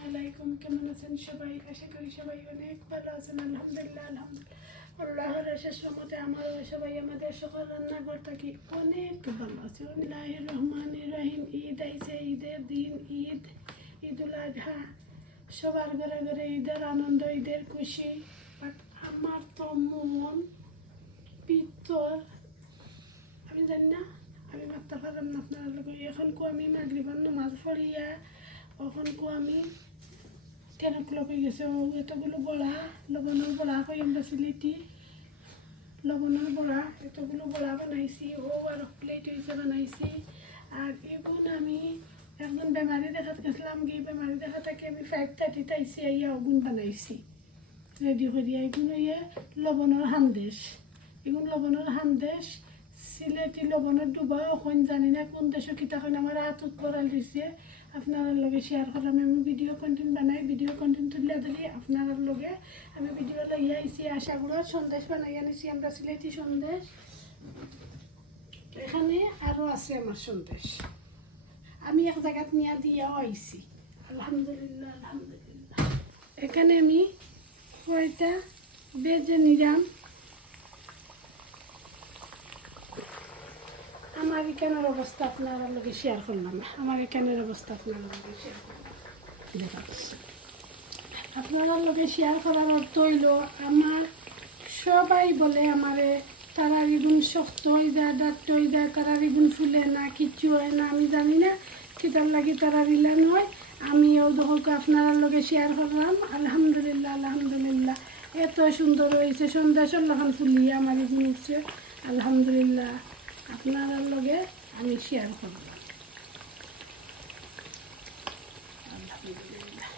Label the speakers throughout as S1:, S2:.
S1: আলাইকুম কেমন আছেন সবাই করি সবাই অনেক ভালো আছেন আল্লাহর আমারও সবাই আমাদের অনেক ভালো আছে রহমান রহিম ঈদ ঈদের দিন ঈদ সবার ঘরে ঘরে ঈদের আনন্দ ঈদের খুশি আমার তো মন পিত্তর আমি জানি না মারতে পারলাম আপনার লোক এখন কো আমি মাগরিবার নামাজ পড়িয়া, এখন কো আমি কেন ক্লক গেছে এতগুলো বড়া, লবণের বড়া কই আমরা সিলেটি লবণের বড়া, এতগুলো বড়া বানাইছি। ও আর প্লেট হয়েছে বানাইছি। আর এগুন আমি একজন বেমারি দেখাতে গেছিলাম, গিয়ে বেমারি দেখা থেকে আমি ফাইভ থার্টিতে আইসি আইয়া ওগুন বানাইছি। রেডি করিয়া এগুলো ইয়ে লবণের হান্দেশ এগুলো লবণের হান্দেশ সিলেটি লবণের ডুবা ওখান জানি না কোন দেশে কিতা কোন আমার হাতত করাল দিছে আপনার লগে শেয়ার করলাম আমি ভিডিও কন্টেন্ট বানাই ভিডিও কন্টেন্ট তুলে দিলি আপনার লগে আমি ভিডিও লইয়া আইসি আশা করি সন্দেশ বানাই আনিছি আমরা সিলেটি সন্দেশ এখানে আরও আছে আমার সন্দেশ আমি এক জায়গাত নিয়ে দিয়াও আইছি আলহামদুলিল্লাহ আলহামদুলিল্লাহ এখানে আমি কয়টা বেজে নিলাম আমার এখানের অবস্থা আপনার লগে শেয়ার করলাম। আমার এখানের অবস্থা আপনার লগে শেয়ার করলাম। আপনারা লগে শেয়ার করার অর্থ হইল, আমার সবাই বলে আমারে, তারা রিগুন শক্ত হয়ে যায়, ডাক্ত হয়ে যায়, তারা রিগুন ফুলে না, কিচ্ছু হয় না, আমি জানি না, কিতার লাগি তারা রিলান হয় আমি ও দহকে আপনার লগে শেয়ার করলাম। আলহামদুলিল্লাহ আলহামদুলিল্লাহ। এত সুন্দর হয়েছে, সন্ধ্যা সল্লাখান ফুলিয়ে আমার এগুলো উঠছে আলহামদুলিল্লাহ। আপনার লগে আমি শেয়ার আলহামদুলিল্লাহ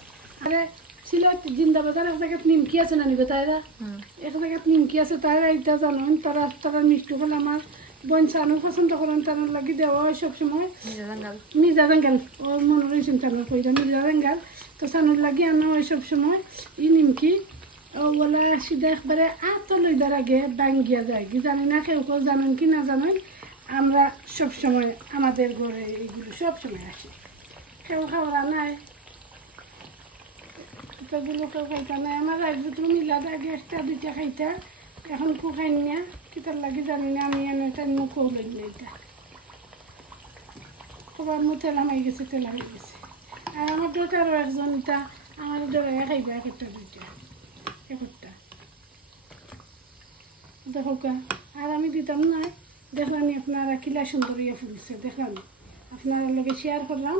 S1: আরে সিলেট জিন্দাবাজার এক জায়গাত নিমকি আছে না নিবে তাইরা? এক জায়গাত নিমকি আছে তাইরা এটা জানেন তারা তারা মিষ্টি হল আমার বোন চানু পছন্দ করেন তার লাগি দেওয়া হয় সবসময়। মির্জা জাঙ্গাল ওর মনে রয়েছেন চানুর কইরা মির্জা জাঙ্গাল তো চানুর লাগি আনা হয় সবসময়। ই নিমকি ও বলে সিধা একবারে আত লইবার আগে বাঙ্গিয়া যায়। কি জানি না কেউ কি না আমরা সবসময় আমাদের ঘরে এইগুলো সবসময় আসি। কেউ নাই। এতগুলো আমার রাখবে তুমি দুইটা খাইতা। এখন কু খাই না, কিতার লাগে জানি না, আমি এনে তাই মুখ লই না এটা। সবার মুখ গেছে, তেলা হয়ে গেছে। আর একজন এটা, আমার দরে খাইবা একটা দুইটা। একটা দেখো আর আমি দিতাম না দেখলাম আপনারা কিলা সুন্দর ইয়ে ফুলছে, দেখলাম। আপনারা লগে শেয়ার করলাম,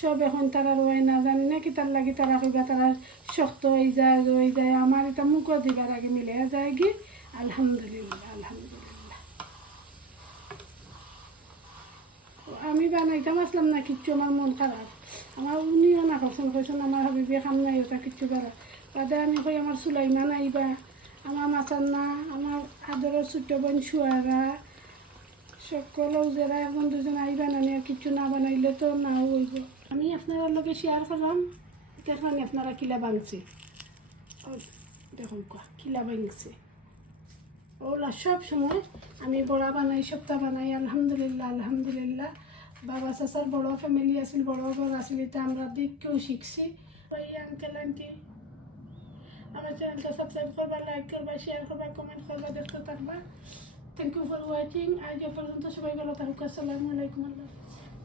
S1: সব এখন তারা রয়ে না, জানি না কি তার লাগে তারা কইবা তারা শক্ত হয়ে যায় রয়ে যায়, আমার এটা মুখও দিবার আগে মিলে যায় কি আলহামদুলিল্লাহ আলহামদুলিল্লাহ। আমি বানাইতাম, আসলাম না, কিচ্ছু, আমার মন খারাপ। আমার উনিও না করছেন, আমার হাবিবি খাম নাই ওটা কিচ্ছু করা বাদে আমি কই আমার সুলাইমা নাইবা আমার মাচার না আমার আদরের ছোট্ট বোন শুয়ারা সকলেও যারা এখন দুজন আই বানানি আর কিছু না বানাইলে তো না হইব। আমি আপনার লগে শেয়ার করলাম দেখলাম আপনারা কিলা ও, দেখুন কিলা ভাঙছে ওলা সব সময় আমি বড়া বানাই সপ্তাহ বানাই আলহামদুলিল্লাহ আলহামদুলিল্লাহ। বাবা চাচার বড় ফ্যামিলি আছিল বড় ঘর আছিল এটা আমরা দেখকেও শিখছি। ওই আঙ্কেল আন্টি আমার চ্যানেলটা সাবস্ক্রাইব করবা লাইক করবা শেয়ার করবা কমেন্ট করবা, দেখতে থাকবা। থ্যাংক ইউ ফর ওয়াচিং আজ এ পর্যন্ত সবাই ভালো থাকুক। আসসালামু আলাইকুম আল্লাহ